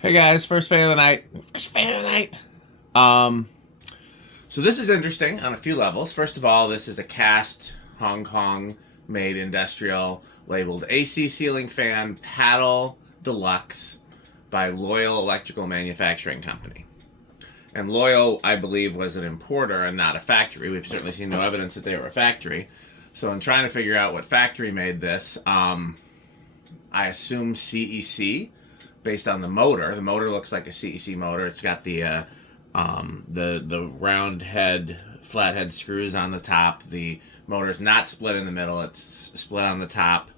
Hey guys, first fan of the night. First fan of the night. So this is interesting on a few levels. First of all, this is a cast Hong Kong made industrial labeled AC ceiling fan paddle deluxe by Loyal Electrical Manufacturing Company. And Loyal, I believe, was an importer and not a factory. We've certainly seen no evidence that they were a factory. So in trying to figure out what factory made this, I assume CEC based on the motor. The motor looks like a CEC motor. It's got the round head, flathead screws on the top. The motor's not split in the middle. It's split on the top.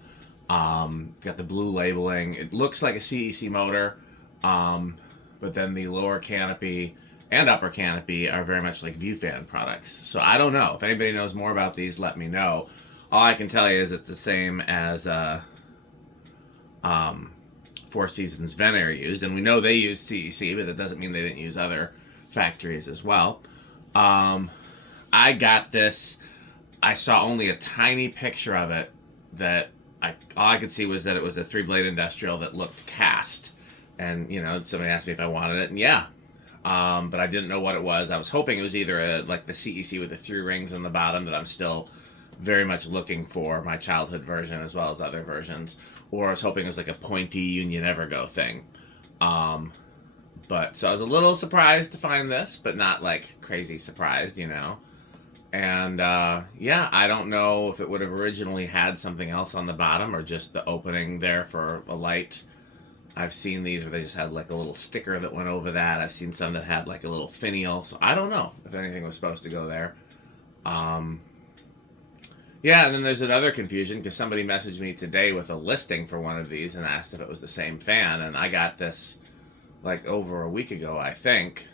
It's got the blue labeling. It looks like a CEC motor, but then the lower canopy and upper canopy are very much like ViewFan products. So I don't know. If anybody knows more about these, let me know. All I can tell you is it's the same as Four Seasons Venair used, and we know they use CEC, but that doesn't mean they didn't use other factories as well. I got this. I saw only a tiny picture of it. All I could see was that it was a 3-blade industrial that looked cast, and somebody asked me if I wanted it, and yeah. But I didn't know what it was. I was hoping it was either like the CEC with the 3 rings on the bottom that I'm still very much looking for, my childhood version as well as other versions, or I was hoping it was like a pointy Union Evergo thing. But so I was a little surprised to find this, but not like crazy surprised, And yeah, I don't know if it would have originally had something else on the bottom or just the opening there for a light. I've seen these where they just had like a little sticker that went over that. I've seen some that had like a little finial. So I don't know if anything was supposed to go there. Yeah, and then there's another confusion because somebody messaged me today with a listing for one of these and asked if it was the same fan. And I got this like over a week ago, I think.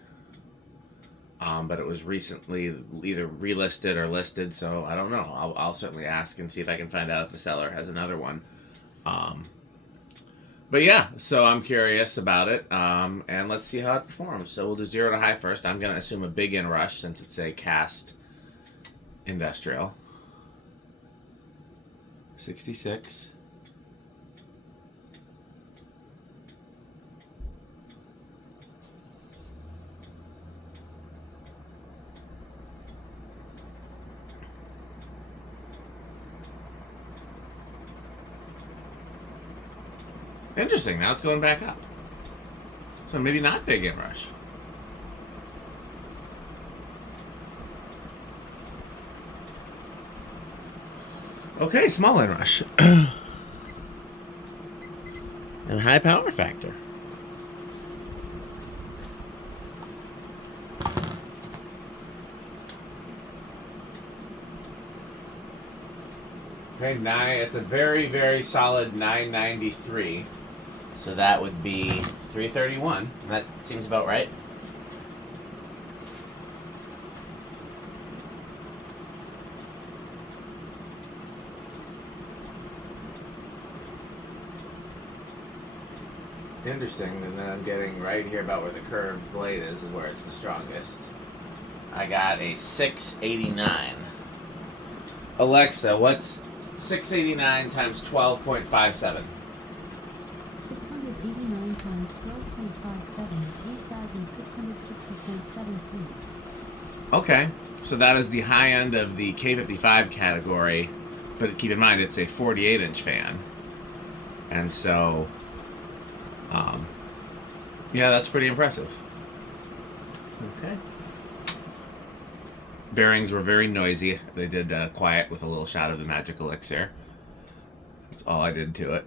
But it was recently either relisted or listed, so I don't know. I'll certainly ask and see if I can find out if the seller has another one. But yeah, so I'm curious about it, and let's see how it performs. So we'll do 0 to high first. I'm going to assume a big inrush since it's a cast industrial. 66. Interesting, now it's going back up. So maybe not big inrush. Okay, small inrush. And high power factor. Okay, it's a very, very solid 993. So that would be 331. That seems about right. Interesting, and then I'm getting right here about where the curved blade is where it's the strongest. I got a 689. Alexa, what's 689 times 12.57? 689 times 12.57 is 8,660.73. Okay, so that is the high end of the K55 category, but keep in mind it's a 48-inch fan. And so, yeah, that's pretty impressive. Okay. Bearings were very noisy. They did quiet with a little shot of the magic elixir. That's all I did to it.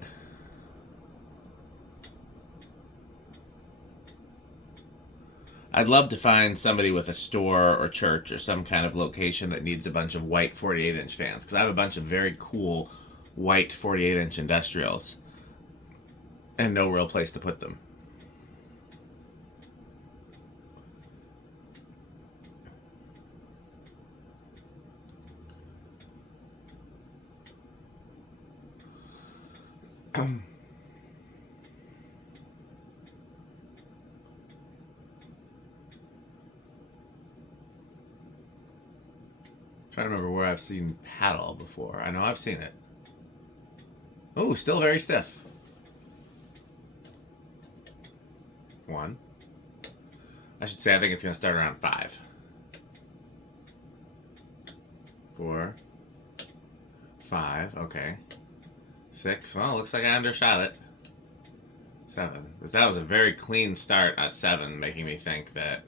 I'd love to find somebody with a store or church or some kind of location that needs a bunch of white 48-inch fans, because I have a bunch of very cool white 48-inch industrials and no real place to put them. Trying to remember where I've seen paddle before. I know I've seen it. Oh, still very stiff. 1. I should say I think it's going to start around 5. 4. 5. Okay. 6. Well, looks like I undershot it. 7. But that was a very clean start at 7, making me think that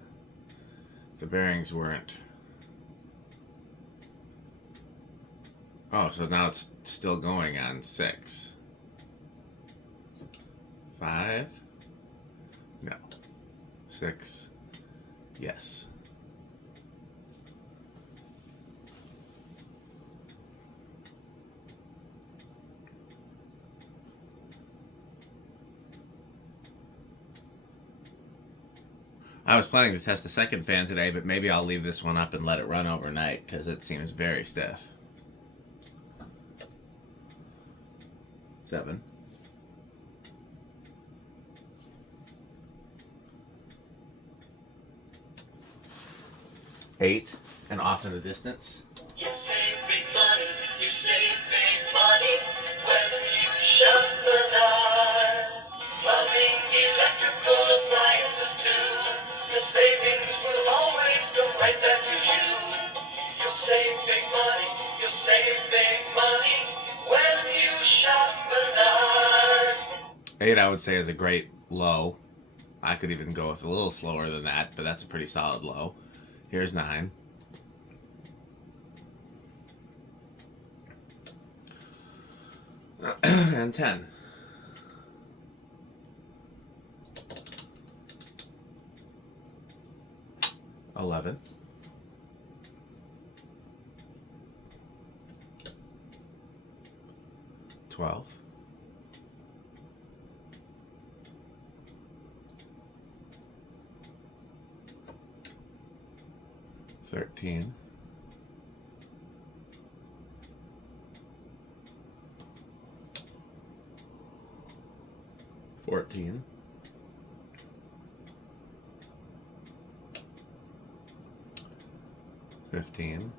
the bearings weren't... Oh, so now it's still going on 6. 5. No. 6. Yes. I was planning to test the second fan today, but maybe I'll leave this one up and let it run overnight because it seems very stiff. 7. 8, and off in the distance. You save big money, you save big money when you shop Menards. Plumbing, electrical appliances too. The savings will always come right back to you. You'll save big money, you'll save big money when you shop Menards. 8, I would say, is a great low. I could even go with a little slower than that, but that's a pretty solid low. Here's 9. And 10. 11. 12. 13. 14. 15.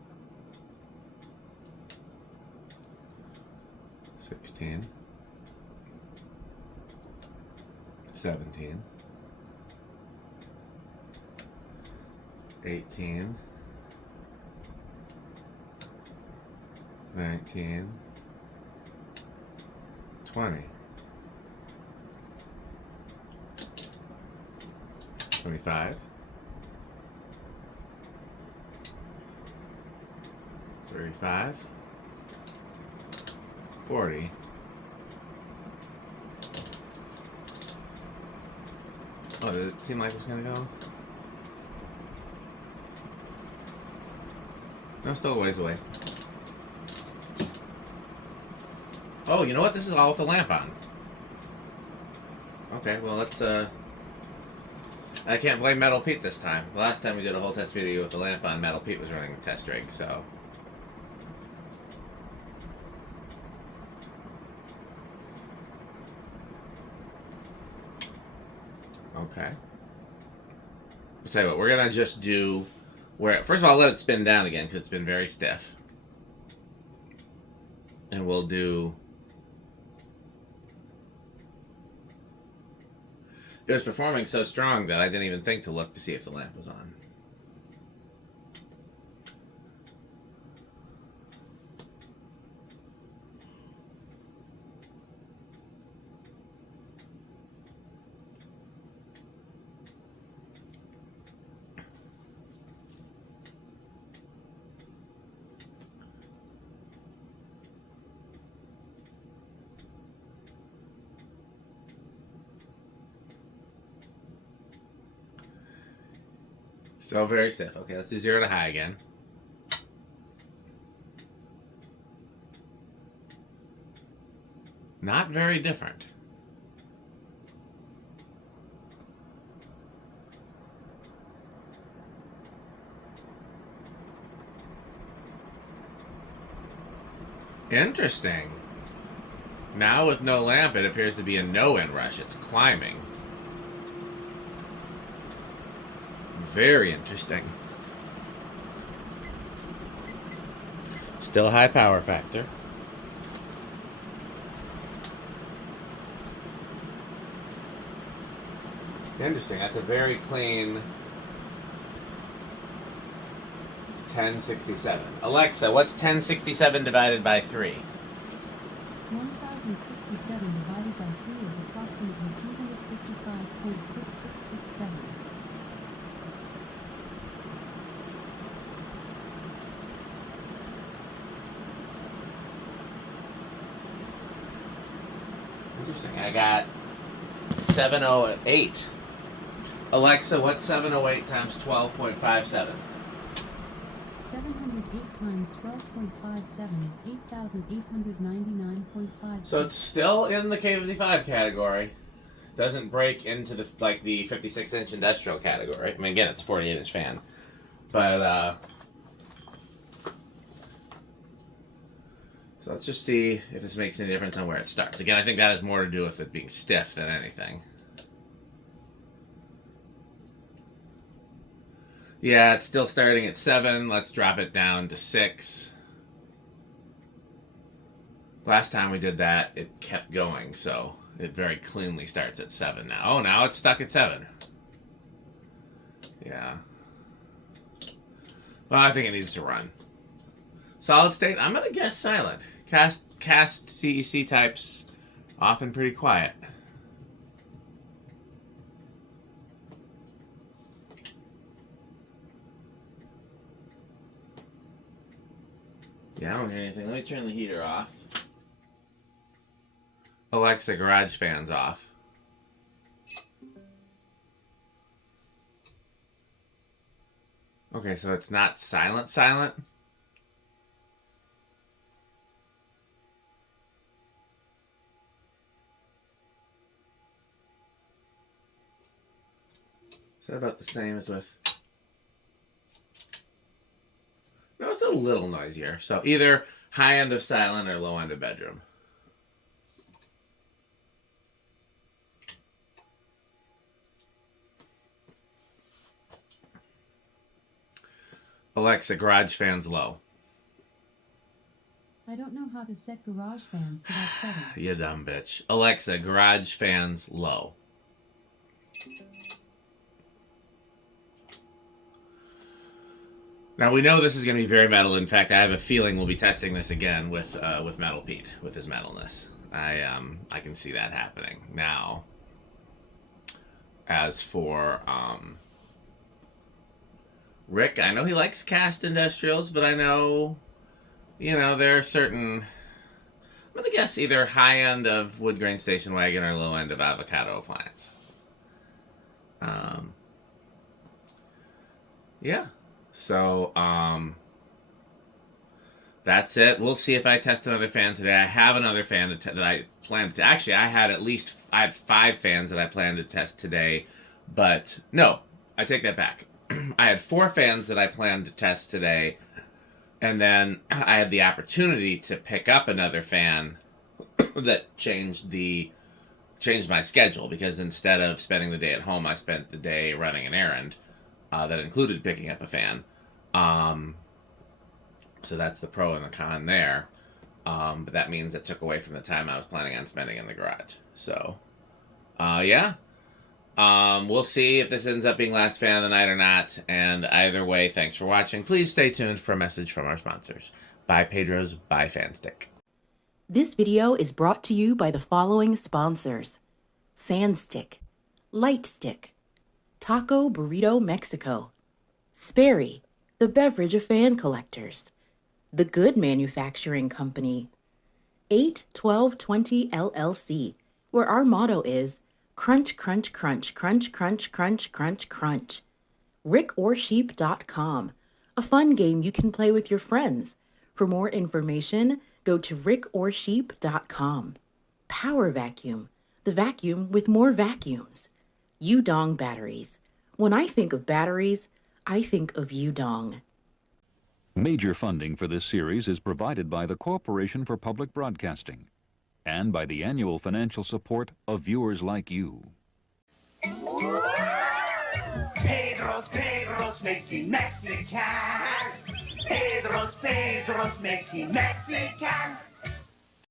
16. 17. 18. 19. 20. 25. 35. 40. Oh, did it seem like it was gonna go? No, still a ways away. Oh, you know what? This is all with the lamp on. Okay, well, let's, I can't blame Metal Pete this time. The last time we did a whole test video with the lamp on, Metal Pete was running the test rig, so... Okay. I'll tell you what, we're gonna just do... First of all, I'll let it spin down again, because it's been very stiff. And we'll do... It was performing so strong that I didn't even think to look to see if the lamp was on. Still very stiff. Okay, let's do 0 to high again. Not very different. Interesting. Now with no lamp, it appears to be a no inrush. It's climbing. Very interesting. Still a high power factor. Interesting. That's a very clean 1067. Alexa, what's 1067 divided by 3? 1067 divided by 3 is approximately 355.6667. Interesting. I got 708. Alexa, what's 708 times 12.57? 708 times 12.57 is 8,899.56. So it's still in the K55 category. Doesn't break into the 56-inch industrial category. I mean, again, it's a 48-inch fan. But, so let's just see if this makes any difference on where it starts. Again, I think that has more to do with it being stiff than anything. Yeah, it's still starting at 7. Let's drop it down to 6. Last time we did that, it kept going, so it very cleanly starts at 7 now. Oh, now it's stuck at 7. Yeah. Well, I think it needs to run. Solid state, I'm going to guess silent. Cast CEC types, often pretty quiet. Yeah, I don't hear anything. Let me turn the heater off. Alexa, garage fans off. Okay, so it's not silent. Is that about the same as with... No, it's a little noisier. So either high end of silent or low end of bedroom. Alexa, garage fans low. I don't know how to set garage fans to that setting. You dumb bitch. Alexa, garage fans low. Now we know this is going to be very metal. In fact, I have a feeling we'll be testing this again with Metal Pete, with his metalness. I can see that happening. Now, as for Rick, I know he likes cast industrials, but I know, there are certain... I'm going to guess either high end of wood grain station wagon or low end of avocado appliance. Yeah. So, that's it. We'll see if I test another fan today. I have another fan that I planned to... Actually, I had 5 fans that I planned to test today. But, no, I take that back. I had 4 fans that I planned to test today. And then I had the opportunity to pick up another fan that changed my schedule. Because instead of spending the day at home, I spent the day running an errand. That included picking up a fan. So that's the pro and the con there. But that means it took away from the time I was planning on spending in the garage. So, yeah. We'll see if this ends up being last fan of the night or not. And either way, thanks for watching. Please stay tuned for a message from our sponsors. Bye Pedro's, bye Fanstick. This video is brought to you by the following sponsors: Sandstick, Lightstick, Taco Burrito Mexico, Sperry, the beverage of fan collectors, The Good Manufacturing Company, 81220 LLC, where our motto is crunch, crunch, crunch, crunch, crunch, crunch, crunch, crunch. rickorsheep.com, a fun game you can play with your friends. For more information, go to rickorsheep.com. Power Vacuum, the vacuum with more vacuums. Udong batteries. When I think of batteries, I think of Udong. Major funding for this series is provided by the Corporation for Public Broadcasting and by the annual financial support of viewers like you. Pedro's making Mexican. Pedro's making Mexican.